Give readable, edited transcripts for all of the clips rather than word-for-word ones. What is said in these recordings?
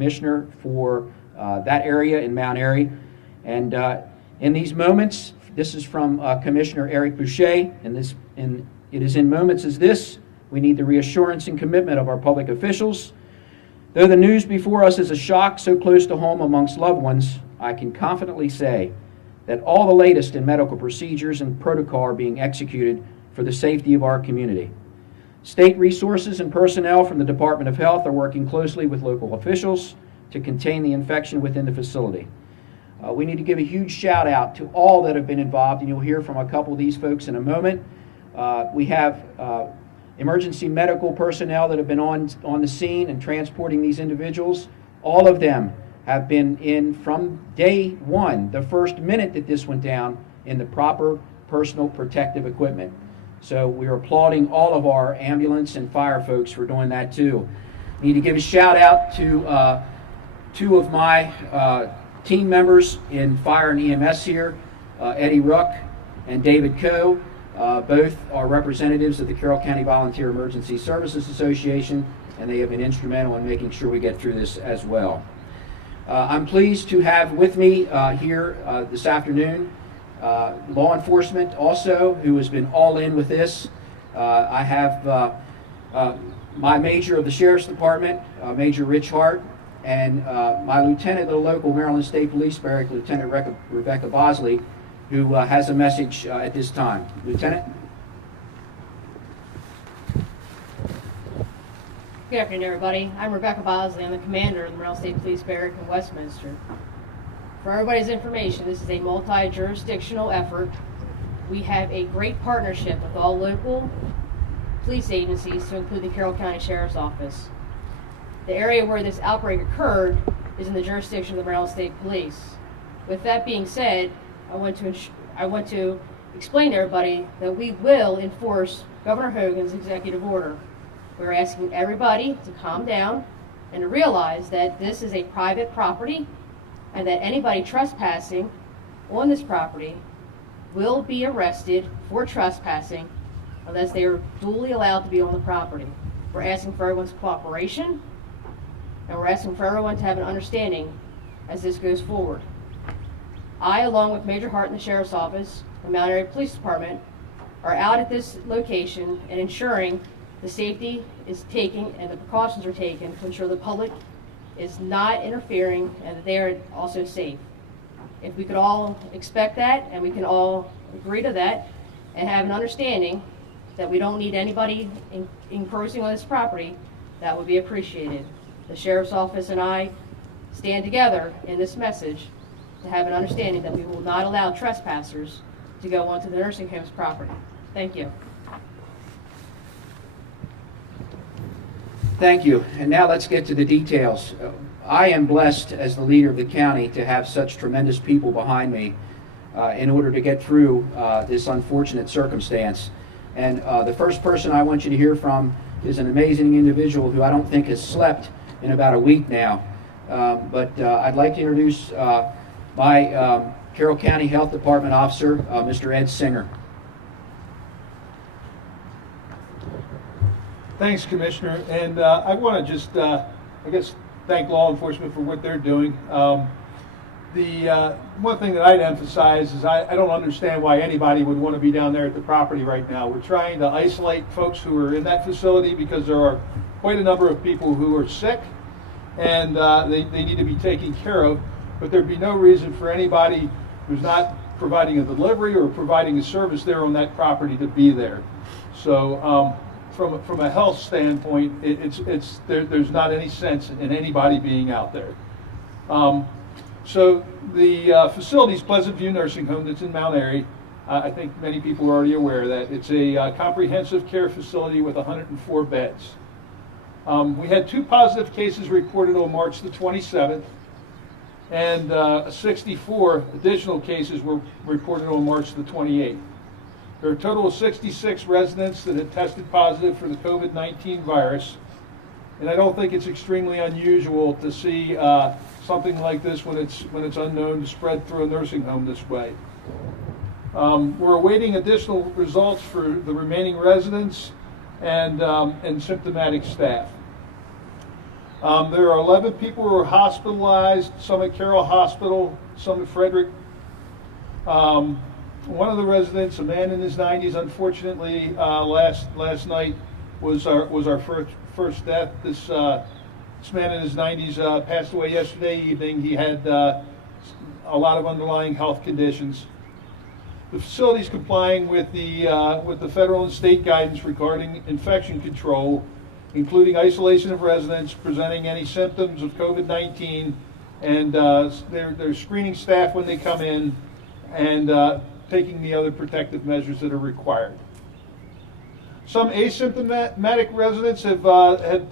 Commissioner for that area in Mount Airy. And in these moments, this is from Commissioner Eric Boucher, and it is in moments as this we need the reassurance and commitment of our public officials. Though the news before us is a shock so close to home amongst loved ones, I can confidently say that all the latest in medical procedures and protocol are being executed for the safety of our community. State resources and personnel from the Department of Health are working closely with local officials to contain the infection within the facility. We need to give a huge shout out to all that have been involved, and you'll hear from a couple of these folks in a moment. We have emergency medical personnel that have been on the scene and transporting these individuals. All of them have been in from day one, the first minute that this went down, in the proper personal protective equipment. So we are applauding all of our ambulance and fire folks for doing that too. Need to give a shout out to two of my team members in fire and EMS here, Eddie Ruck and David Coe. Both are representatives of the Carroll County Volunteer Emergency Services Association, and they have been instrumental in making sure we get through this as well. I'm pleased to have with me here this afternoon law enforcement also, who has been all in with this. I have my major of the Sheriff's Department, Major Rich Hart, and my lieutenant of the local Maryland State Police Barrack, Lieutenant Rebecca Bosley, who has a message at this time. Lieutenant? Good afternoon, everybody. I'm Rebecca Bosley. I'm the commander of the Maryland State Police Barrack in Westminster. For everybody's information, this is a multi-jurisdictional effort. We have a great partnership with all local police agencies, to include the Carroll County Sheriff's Office. The area where this outbreak occurred is in the jurisdiction of the Maryland State Police. With that being said, I want to explain to everybody that we will enforce Governor Hogan's executive order. We're asking everybody to calm down and to realize that this is a private property, and that anybody trespassing on this property will be arrested for trespassing unless they are duly allowed to be on the property. We're asking for everyone's cooperation, and we're asking for everyone to have an understanding as this goes forward. I, along with Major Hart in the Sheriff's Office and Mount Airy Police Department, are out at this location and ensuring the safety is taken and the precautions are taken to ensure the public is not interfering and that they are also safe. If we could all expect that, and we can all agree to that, and have an understanding that we don't need anybody encroaching on this property, that would be appreciated. The Sheriff's Office and I stand together in this message to have an understanding that we will not allow trespassers to go onto the nursing home's property. Thank you. Thank you. And now let's get to the details. I am blessed as the leader of the county to have such tremendous people behind me in order to get through this unfortunate circumstance. And the first person I want you to hear from is an amazing individual who I don't think has slept in about a week now. But I'd like to introduce my Carroll County Health Department officer, Mr. Ed Singer. Thanks, Commissioner. And I want to just, thank law enforcement for what they're doing. The one thing that I'd emphasize is I don't understand why anybody would want to be down there at the property right now. We're trying to isolate folks who are in that facility because there are quite a number of people who are sick, and they need to be taken care of. But there'd be no reason for anybody who's not providing a delivery or providing a service there on that property to be there. So from a health standpoint, there's not any sense in anybody being out there. So the facility's Pleasant View Nursing Home that's in Mount Airy. I think many people are already aware of that. It's a comprehensive care facility with 104 beds. We had 2 positive cases reported on March the 27th, and 64 additional cases were reported on March the 28th. There are a total of 66 residents that had tested positive for the COVID-19 virus, and I don't think it's extremely unusual to see something like this when it's unknown to spread through a nursing home this way. We're awaiting additional results for the remaining residents and symptomatic staff. There are 11 people who are hospitalized, some at Carroll Hospital, some at Frederick. One of the residents, a man in his 90s, unfortunately, last night was our first death. This man in his 90s passed away yesterday evening. He had a lot of underlying health conditions. The facility is complying with the federal and state guidance regarding infection control, including isolation of residents presenting any symptoms of COVID-19, and they're screening staff when they come in, and taking the other protective measures that are required. Some asymptomatic residents have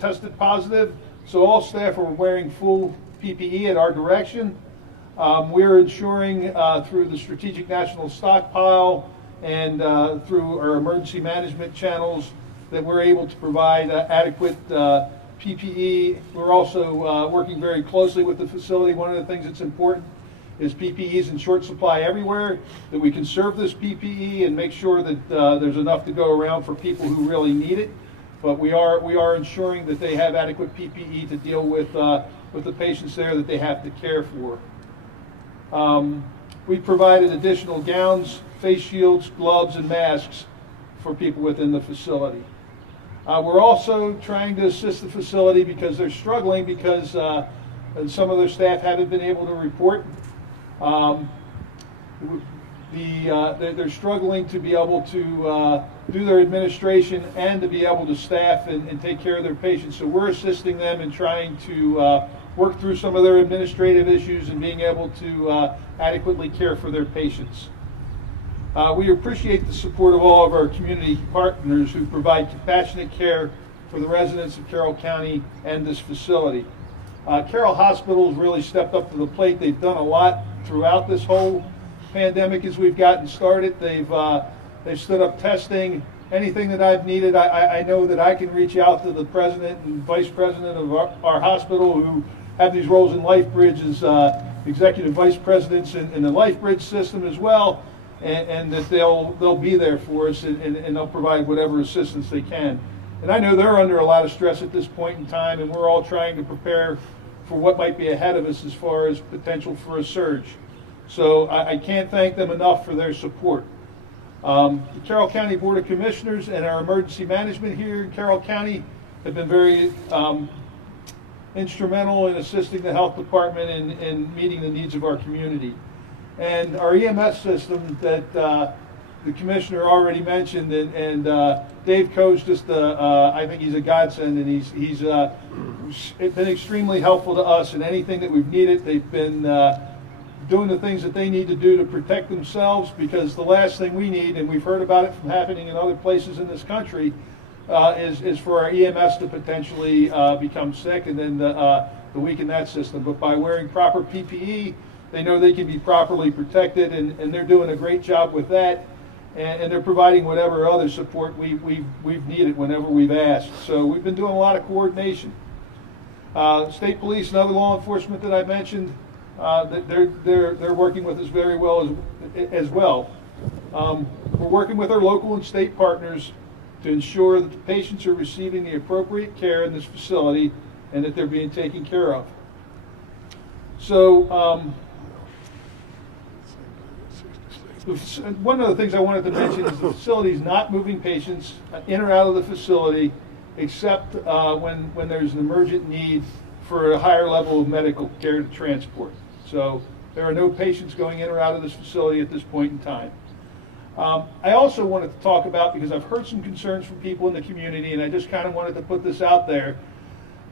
tested positive, so all staff are wearing full PPE at our direction. We're ensuring through the Strategic National Stockpile and through our emergency management channels that we're able to provide adequate PPE. We're also working very closely with the facility. One of the things that's important is PPE is in short supply everywhere, that we conserve this PPE and make sure that there's enough to go around for people who really need it. But we are ensuring that they have adequate PPE to deal with the patients there that they have to care for. We provided additional gowns, face shields, gloves, and masks for people within the facility. We're also trying to assist the facility because they're struggling because some of their staff haven't been able to report. They're struggling to be able to do their administration and to be able to staff and take care of their patients. So we're assisting them in trying to work through some of their administrative issues and being able to adequately care for their patients. We appreciate the support of all of our community partners who provide compassionate care for the residents of Carroll County and this facility. Carroll Hospital has really stepped up to the plate. They've done a lot throughout this whole pandemic as we've gotten started. They've stood up testing. Anything that I've needed, I know that I can reach out to the president and vice president of our hospital, who have these roles in LifeBridge as executive vice presidents in the LifeBridge system as well, and that they'll be there for us and they'll provide whatever assistance they can. And I know they're under a lot of stress at this point in time, and we're all trying to prepare for what might be ahead of us as far as potential for a surge. So I can't thank them enough for their support. The Carroll County Board of Commissioners and our emergency management here in Carroll County have been very instrumental in assisting the health department in meeting the needs of our community. And our EMS system that the commissioner already mentioned, and Dave Coe's just, I think he's a godsend, and he's been extremely helpful to us in anything that we've needed. They've been doing the things that they need to do to protect themselves, because the last thing we need, and we've heard about it from happening in other places in this country, is for our EMS to potentially become sick and then to weaken that system. But by wearing proper PPE, they know they can be properly protected, and they're doing a great job with that. And they're providing whatever other support we've needed whenever we've asked. So we've been doing a lot of coordination. State police and other law enforcement that I mentioned, they're working with us very well as well. We're working with our local and state partners to ensure that the patients are receiving the appropriate care in this facility and that they're being taken care of. So one of the things I wanted to mention is the facility is not moving patients in or out of the facility except when there's an emergent need for a higher level of medical care to transport. So there are no patients going in or out of this facility at this point in time. I also wanted to talk about, because I've heard some concerns from people in the community, and I just kind of wanted to put this out there,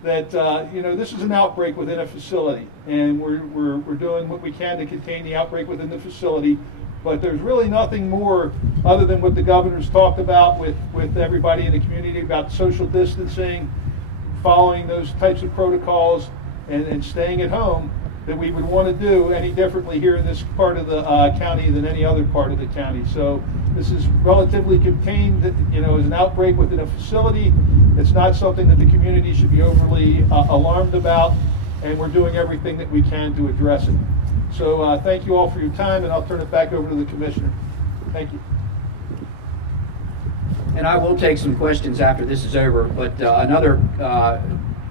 that this is an outbreak within a facility, and we're doing what we can to contain the outbreak within the facility. But there's really nothing more other than what the governor's talked about with everybody in the community about social distancing, following those types of protocols, and staying at home, that we would want to do any differently here in this part of the county than any other part of the county. So this is relatively contained, as an outbreak within a facility. It's not something that the community should be overly alarmed about, and we're doing everything that we can to address it. So thank you all for your time, and I'll turn it back over to the commissioner. Thank you. And I will take some questions after this is over, but another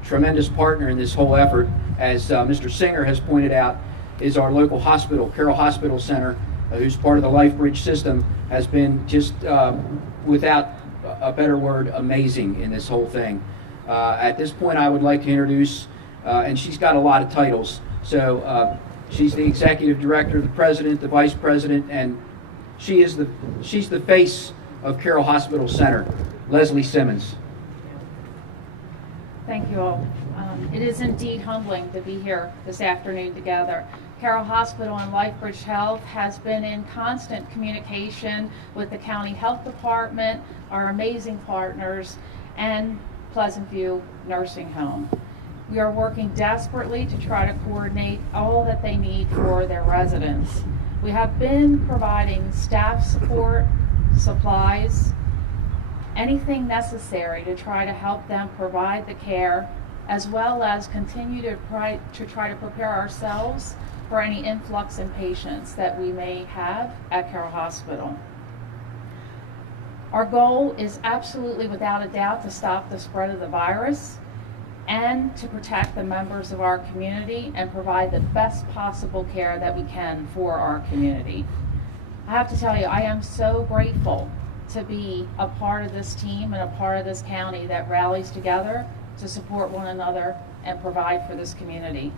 tremendous partner in this whole effort, as Mr. Singer has pointed out, is our local hospital, Carroll Hospital Center, who's part of the LifeBridge system, has been just, without a better word, amazing in this whole thing. At this point, I would like to introduce, and she's got a lot of titles, so she's the executive director, the president, the vice president, and she's the face of Carroll Hospital Center, Leslie Simmons. Thank you all. It is indeed humbling to be here this afternoon together. Carroll Hospital and LifeBridge Health has been in constant communication with the county health department, our amazing partners, and Pleasant View Nursing Home. We are working desperately to try to coordinate all that they need for their residents. We have been providing staff support, supplies, anything necessary to try to help them provide the care, as well as continue to try to prepare ourselves for any influx in patients that we may have at Carroll Hospital. Our goal is absolutely, without a doubt, to stop the spread of the virus and to protect the members of our community and provide the best possible care that we can for our community. I have to tell you, I am so grateful to be a part of this team and a part of this county that rallies together to support one another and provide for this community.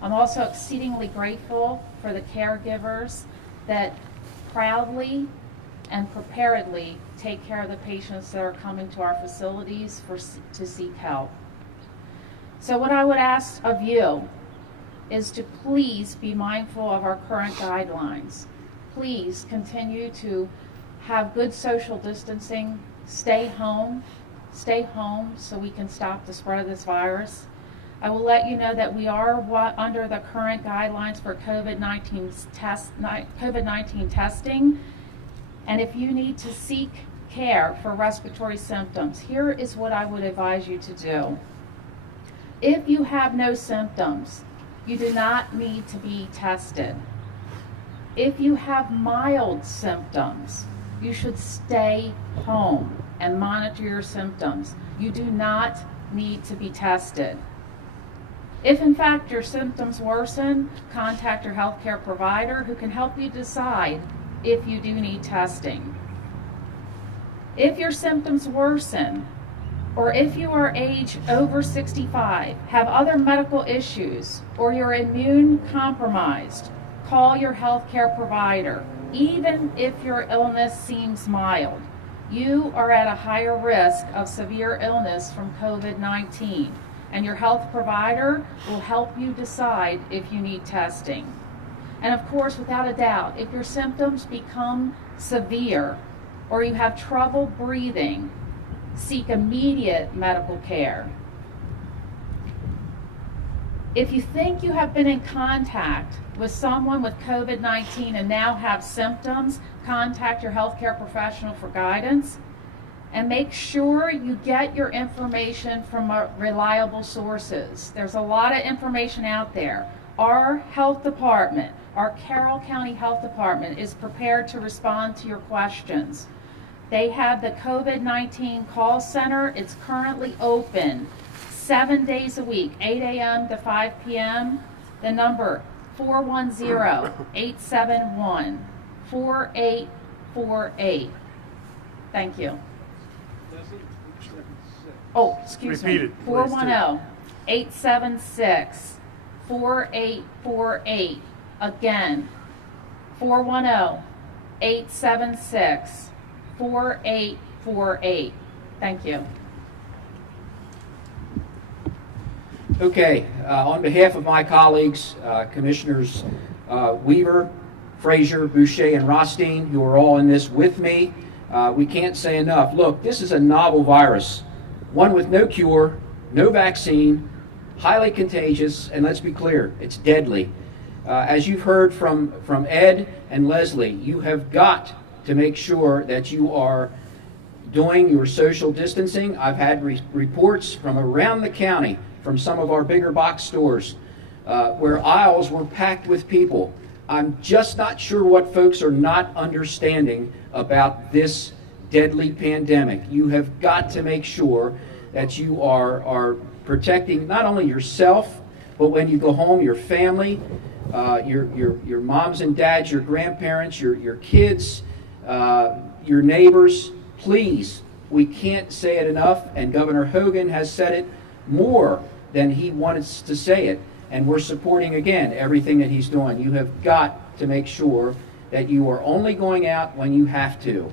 I'm also exceedingly grateful for the caregivers that proudly and preparedly take care of the patients that are coming to our facilities to seek help. So what I would ask of you is to please be mindful of our current guidelines. Please continue to have good social distancing, stay home so we can stop the spread of this virus. I will let you know that we are under the current guidelines for COVID-19 testing, and if you need to seek care for respiratory symptoms, here is what I would advise you to do. If you have no symptoms, you do not need to be tested. If you have mild symptoms, you should stay home and monitor your symptoms. You do not need to be tested. If in fact your symptoms worsen, contact your healthcare provider who can help you decide if you do need testing. If your symptoms worsen, or if you are age over 65, have other medical issues, or you're immune compromised, call your healthcare provider. Even if your illness seems mild, you are at a higher risk of severe illness from COVID-19, and your health provider will help you decide if you need testing. And of course, without a doubt, if your symptoms become severe or you have trouble breathing, seek immediate medical care. If you think you have been in contact with someone with COVID-19 and now have symptoms, contact your healthcare professional for guidance, and make sure you get your information from reliable sources. There's a lot of information out there. Our health department, our Carroll County Health Department, is prepared to respond to your questions. They have the COVID-19 call center. It's currently open 7 days a week, 8 a.m. to 5 p.m. The number 410-871-4848. Thank you. Oh, excuse me. Repeat it, please, 410-876-4848. Again, 410-876-4848. Thank you. Okay, on behalf of my colleagues, Commissioners Weaver, Frazier, Boucher, and Rothstein, who are all in this with me, we can't say enough. Look, this is a novel virus, one with no cure, no vaccine, highly contagious, and let's be clear, it's deadly. As you've heard from Ed and Leslie, you have got to make sure that you are doing your social distancing. I've had reports from around the county, from some of our bigger box stores, where aisles were packed with people. I'm just not sure what folks are not understanding about this deadly pandemic. You have got to make sure that you are protecting not only yourself, but when you go home, your family, your moms and dads, your grandparents, your kids, your neighbors. Please, we can't say it enough, and Governor Hogan has said it more than he wanted to say it, and we're supporting, again, everything that he's doing. You have got to make sure that you are only going out when you have to.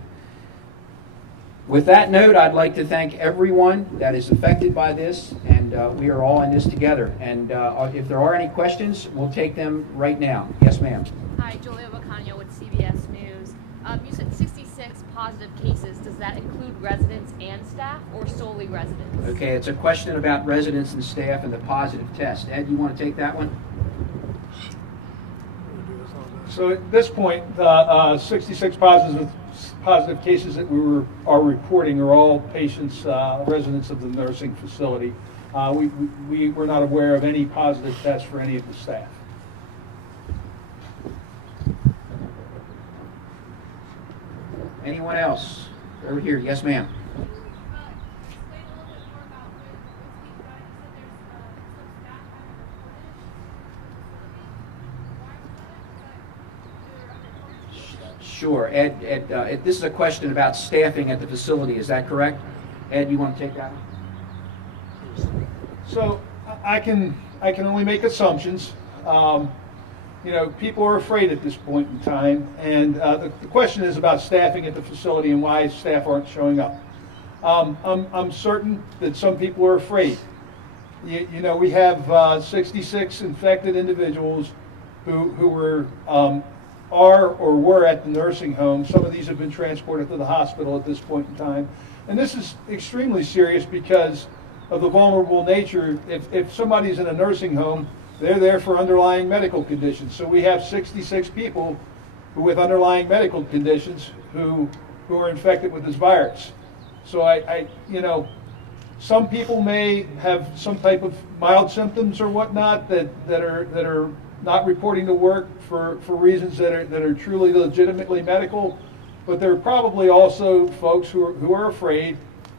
With that note, I'd like to thank everyone that is affected by this, and we are all in this together. And if there are any questions, we'll take them right now. Yes, ma'am. Hi, Julia Bacano with CBS News. You said 66 positive cases. Does that include residents and staff, or solely residents? Okay, it's a question about residents and staff and the positive test. Ed, you want to take that one? So at this point, 66 positive cases that are reporting are all patients, residents of the nursing facility. We're not aware of any positive tests for any of the staff. Anyone else? Over here. Yes, ma'am. Sure. Ed, this is a question about staffing at the facility. Is that correct? Ed, you want to take that one? So I can only make assumptions. People are afraid at this point in time, and the question is about staffing at the facility and why staff aren't showing up. I'm certain that some people are afraid. We have 66 infected individuals who are or were at the nursing home. Some of these have been transported to the hospital at this point in time. And this is extremely serious because of the vulnerable nature. If somebody's in a nursing home, they're there for underlying medical conditions. So we have 66 people with underlying medical conditions who are infected with this virus. So some people may have some type of mild symptoms or whatnot that are not reporting to work for reasons that are truly legitimately medical, but there are probably also folks who are afraid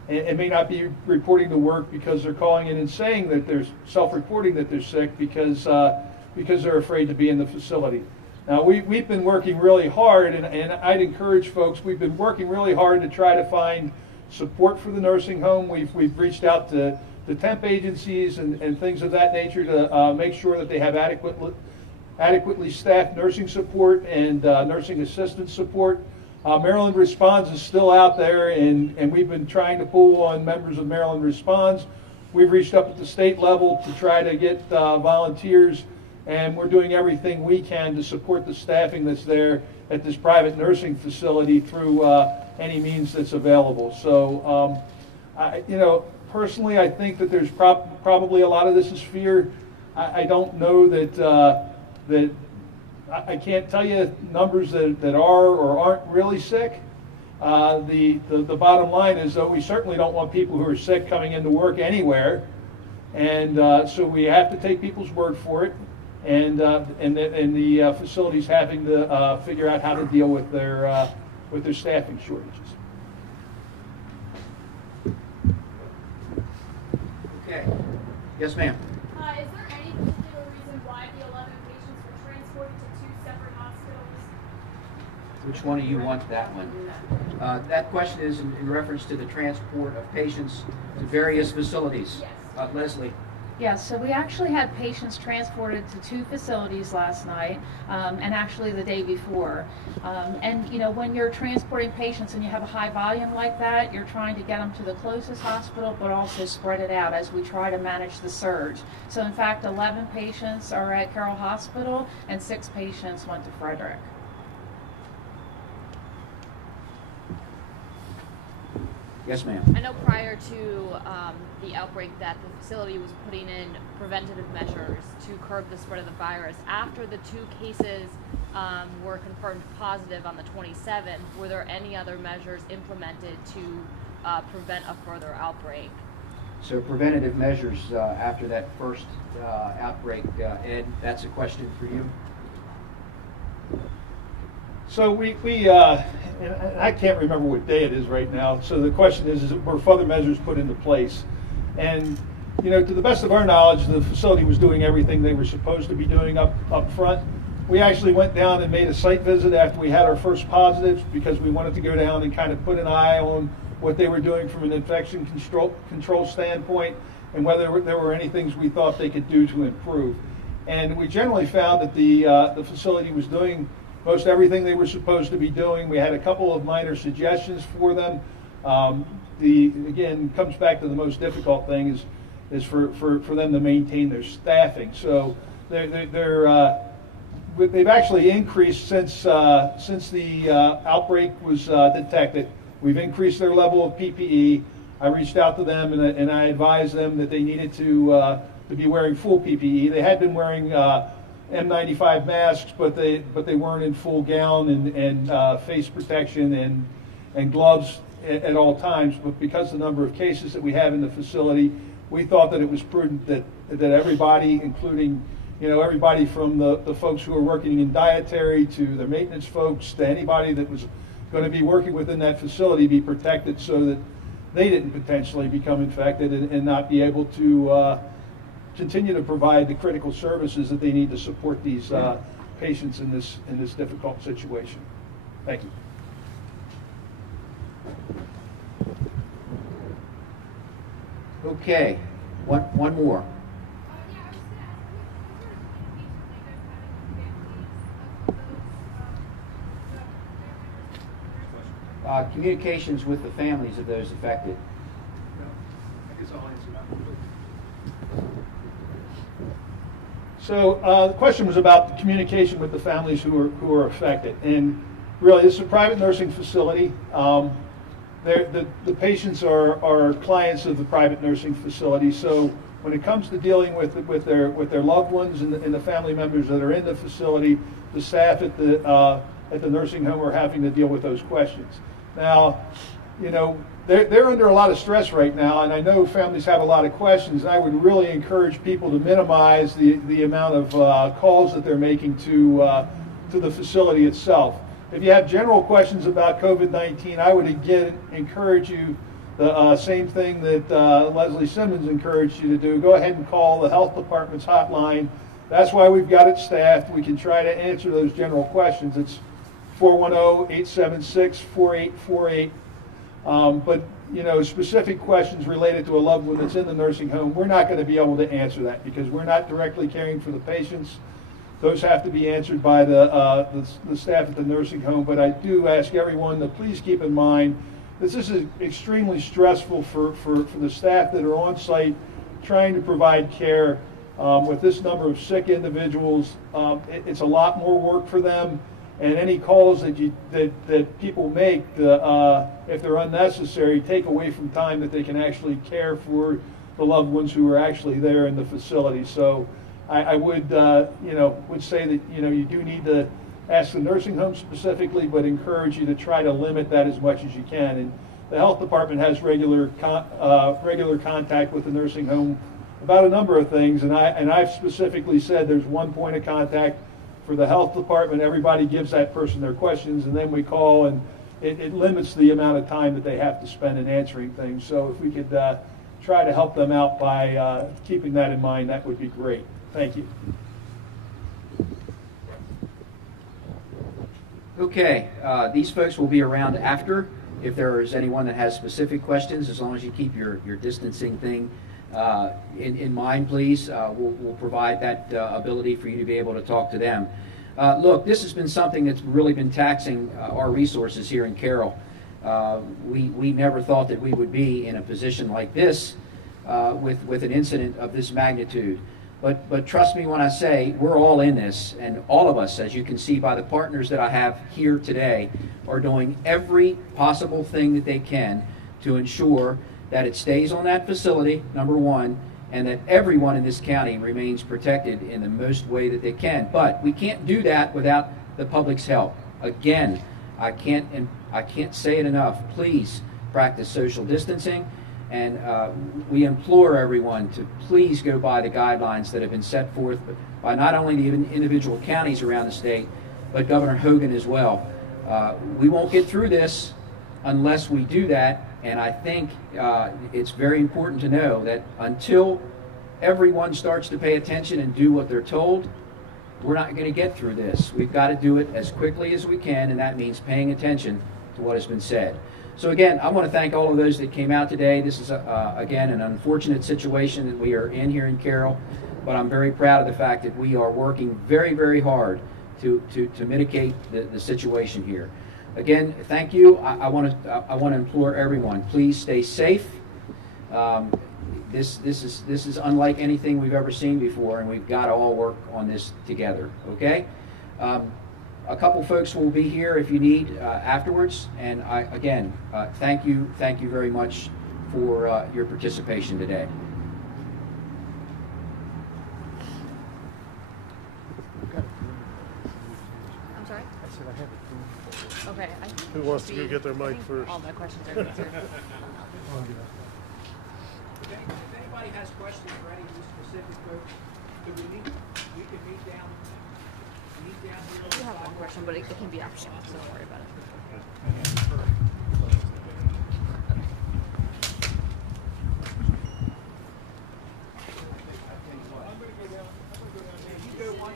and may not be reporting to work because they're calling in and saying that they're self-reporting that they're sick because they're afraid to be in the facility. Now we've been working really hard, and I'd encourage folks, we've been working really hard to try to find support for the nursing home. We've reached out to the temp agencies and things of that nature to make sure that they have adequately staffed nursing support and nursing assistant support. Maryland Responds is still out there, and we've been trying to pull on members of Maryland Responds. We've reached up at the state level to try to get volunteers, and we're doing everything we can to support the staffing that's there at this private nursing facility through any means that's available. So, personally, I think that there's probably a lot of this is fear. I don't know that I can't tell you numbers that are or aren't really sick. The bottom line is, though, we certainly don't want people who are sick coming into work anywhere, and so we have to take people's word for it, and the facilities having to figure out how to deal with their staffing shortages. Okay. Yes, ma'am. Is there any particular reason why the 11 patients were transported to 2 separate hospitals? Which one of you want that one? That question is in reference to the transport of patients to various facilities. Yes. Leslie. Yes, so we actually had patients transported to 2 facilities last night, and actually the day before. And when you're transporting patients and you have a high volume like that, you're trying to get them to the closest hospital, but also spread it out as we try to manage the surge. So in fact, 11 patients are at Carroll Hospital, and 6 patients went to Frederick. Yes, ma'am. I know prior to the outbreak that the facility was putting in preventative measures to curb the spread of the virus. After the 2 cases were confirmed positive on the 27th, were there any other measures implemented to prevent a further outbreak? So preventative measures after that first outbreak. Ed, that's a question for you. So and I can't remember what day it is right now. So the question is were further measures put into place? And you know, to the best of our knowledge, the facility was doing everything they were supposed to be doing up front. We actually went down and made a site visit after we had our first positives because we wanted to go down and kind of put an eye on what they were doing from an infection control standpoint and whether there were any things we thought they could do to improve. And we generally found that the facility was doing most everything they were supposed to be doing. We had a couple of minor suggestions for them. Again, comes back to the most difficult thing is for them to maintain their staffing. So they've actually increased since the outbreak was detected. We've increased their level of PPE. I reached out to them and I advised them that they needed to be wearing full PPE. They had been wearing N95 masks, but they weren't in full gown and face protection and gloves at all times. But because of the number of cases that we have in the facility, we thought that it was prudent that everybody, including everybody from the folks who are working in dietary to the maintenance folks to anybody that was going to be working within that facility, be protected so that they didn't potentially become infected and not be able to continue to provide the critical services that they need to support these patients in this difficult situation. Thank you. Okay, one more. Communications with the families of those affected. So the question was about the communication with the families who are affected, and really this is a private nursing facility. The patients are clients of the private nursing facility. So when it comes to dealing with their loved ones and the family members that are in the facility, the staff at the nursing home are having to deal with those questions. Now, they're under a lot of stress right now, and I know families have a lot of questions. I would really encourage people to minimize the amount of calls that they're making to the facility itself. If you have general questions about COVID-19, I would again encourage you the same thing that Leslie Simmons encouraged you to do. Go ahead and call the health department's hotline. That's why we've got it staffed. We can try to answer those general questions. It's 410-876-4848. But specific questions related to a loved one that's in the nursing home, we're not going to be able to answer that because we're not directly caring for the patients. Those have to be answered by the staff at the nursing home. But I do ask everyone to please keep in mind that this is extremely stressful for the staff that are on site trying to provide care with this number of sick individuals. It's a lot more work for them. And any calls that people make, if they're unnecessary, take away from time that they can actually care for the loved ones who are actually there in the facility. So I would say that you do need to ask the nursing home specifically, but encourage you to try to limit that as much as you can. And the health department has regular contact with the nursing home about a number of things. And I've specifically said there's one point of contact for the health department. Everybody gives that person their questions, and then we call, and it limits the amount of time that they have to spend in answering things. So if we could try to help them out by keeping that in mind, that would be great. Thank you. Okay, these folks will be around after. If there is anyone that has specific questions, as long as you keep your distancing thing in mind, please. We'll provide that ability for you to be able to talk to them. Look, this has been something that's really been taxing our resources here in Carroll. We never thought that we would be in a position like this with an incident of this magnitude. But trust me when I say we're all in this, and all of us, as you can see by the partners that I have here today, are doing every possible thing that they can to ensure that it stays on that facility, number one, and that everyone in this county remains protected in the most way that they can. But we can't do that without the public's help. Again, I can't say it enough. Please practice social distancing, and we implore everyone to please go by the guidelines that have been set forth by not only the individual counties around the state, but Governor Hogan as well. We won't get through this unless we do that, And I think it's very important to know that until everyone starts to pay attention and do what they're told, we're not going to get through this. We've got to do it as quickly as we can, and that means paying attention to what has been said. So again, I want to thank all of those that came out today. This is, again, an unfortunate situation that we are in here in Carroll, but I'm very proud of the fact that we are working very, very hard to mitigate the situation here. Again, thank you. I want to implore everyone, please stay safe. This is unlike anything we've ever seen before, and we've got to all work on this together. Okay? A couple folks will be here if you need afterwards. And again, thank you very much for your participation today. I'm sorry? I said I have a Okay. I think Who wants to go get their mic I think first? All my questions are answered. If anybody has questions for any of these specific folks, we can meet down here. I do have one question, but it can be optional, so don't worry about it.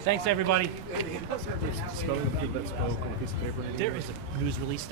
Thanks, everybody. spelling of that spoke on a piece of paper. There is a news release that